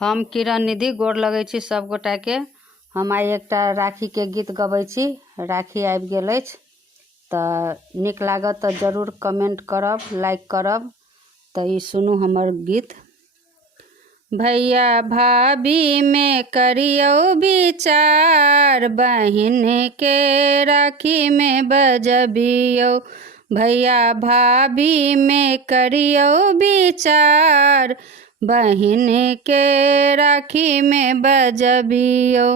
हम किरण निधि गोर लगै छी सब गोटा के। हम आई एकटा राखी के गीत गबै छी। राखी आबि गेल अछि तऽ नीक लागत तऽ जरूर कमेंट करब, लाइक करब। तऽ ई सुनू हमर गीत। भैया भाभी में करियो विचार, बहिन के राखी में बजबियो। भैया भाभी में करियो विचार, बहिन के राखी में बजबियो।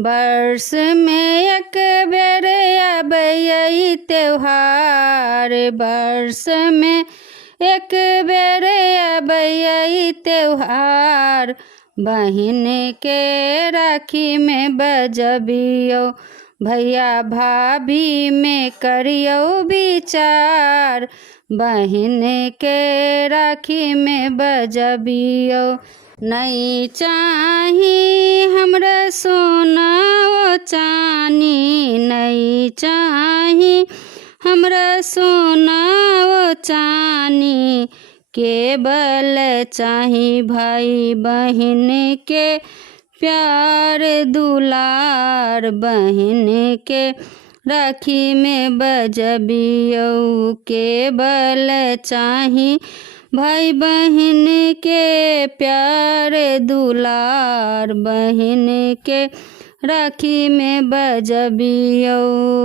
वर्ष में एक बेर अबैये त्योहार, वर्ष में एक बेर अबैये त्योहार, बहिन के राखी में बजबियो। भैया भाभी में करियो विचार, बहिन के राखी में बजबियो। नहीं चाही हमरा सोना ओ चानी, नहीं चाही हमरा सोना ओ चानी, केवल चाही भाई बहिन के प्यार दुलार, बहिन के राखी में बजबियो। केवल चाही भाई बहिन के प्यार दुलार, बहिन के राखी में बजबियो।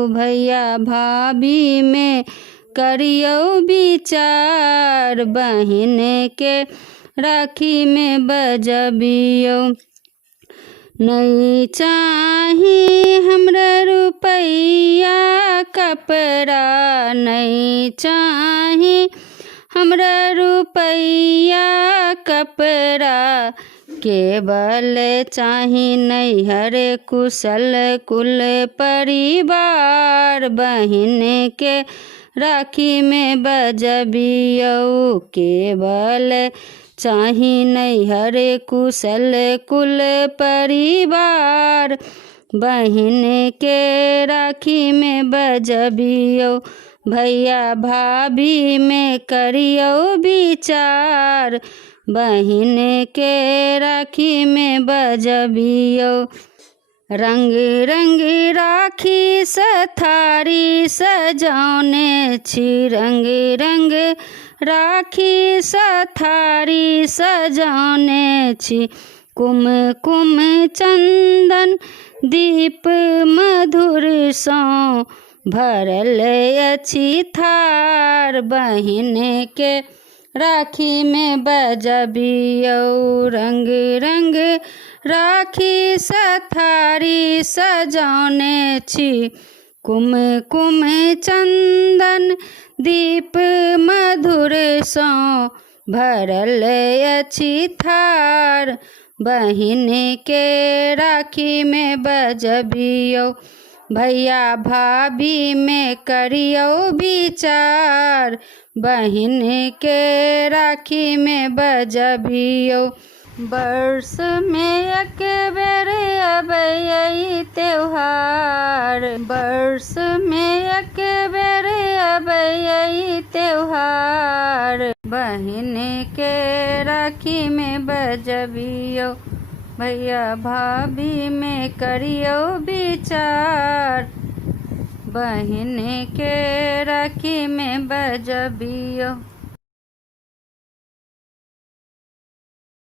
भैया भाभी में करियो विचार, बहिन के राखी में बजबियो। नहीं चाही हमरा रुपैया कपड़ा, नहीं चाही हमरा रुपैया कपड़ा, केवल चाही नैहर कुशल कुल परिवार, बहिन के राखी में बजबियो। केवल चाही नैहर कुशल कुल परिवार, बहिन के राखी में बजबियो। भैया भाभी में करियो विचार, बहिन के राखी में बजबियो। रंग रंग राखी सथारी सजौने छी, रंग रंग राखी सथारी सजौने छी, कुमकुम चंदन दीप मधुर सँ भरल अछि थार, बहिन के राखी में बजबियो। रंग रंग राखी सथारी सजौने छी, कुमकुम चंदन दीप मधुर सँ भरल अछि थार, बहिन के राखी में बजबियो। भैया भाभी में करियो विचार, बहिन के राखी में बजबियो। वर्ष में एक बेर अबैये त्योहार, वर्ष में एक बेर अबैये त्योहार, बहिन के राखी में बजबियो। भैया भाभी में करियो विचार, बहिन के राखी में बजबियो।